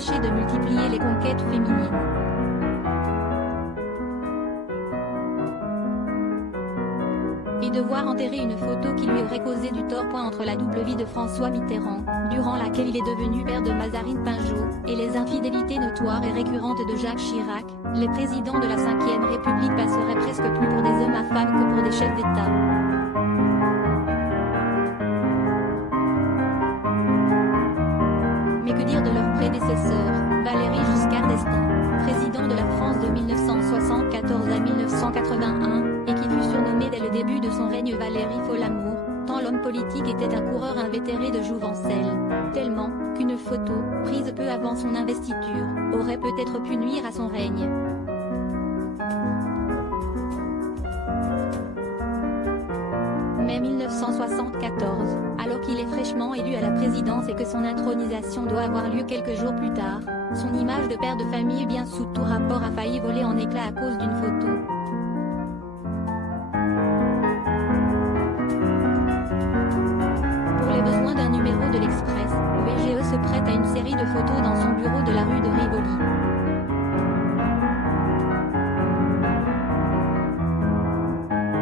l'empêcher de multiplier les conquêtes féminines. Et devoir enterrer une photo qui lui aurait causé du tort. Entre la double vie de François Mitterrand, durant laquelle il est devenu père de Mazarine Pinjot, et les infidélités notoires et récurrentes de Jacques Chirac, les présidents de la Ve République passeraient presque plus pour des hommes infâmes que pour des chefs d'État. Mais que dire de leur prédécesseur, Valéry Giscard d'Estaing, président de la France de 1974 à 1981, et qui fut surnommé dès le début de son règne Valéry Folamour, tant l'homme politique était un coureur invétéré de jouvencelle. Tellement, qu'une photo, prise peu avant son investiture, aurait peut-être pu nuire à son règne. Mai 1974, alors qu'il est fraîchement élu à la présidence et que son intronisation doit avoir lieu quelques jours plus tard, son image de père de famille bien sous tout rapport a failli voler en éclats à cause d'une photo. Pour les besoins d'un numéro de l'Express, VGE se prête à une série de photos dans son bureau de la rue de Rivoli.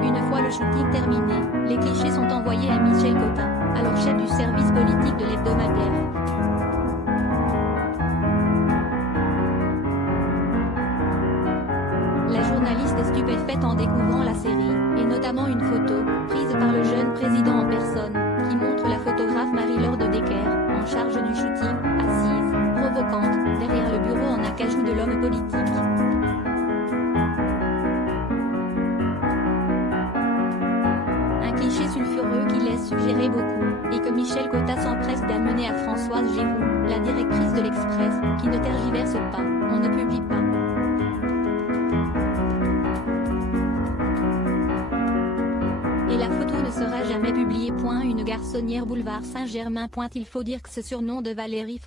Une fois le shooting terminé, les clichés sont envoyés à Michel Cotta, alors chef du service politique de l'hebdomadaire. La journaliste est stupéfaite en découvrant la série, et notamment une photo, prise par le jeune président en personne, qui montre la photographe Marie-Laure de Decker, en charge du shooting, assise, provocante, derrière le bureau en acajou de l'homme politique. Un cliché sulfureux qui laisse suggérer beaucoup, et que Michel Cotta s'empresse d'amener à Françoise Giroud, la directrice de l'Express, qui ne tergiverse pas, on ne publie pas. Et la photo ne sera jamais publiée. Une garçonnière boulevard Saint-Germain. Il faut dire que ce surnom de Valéry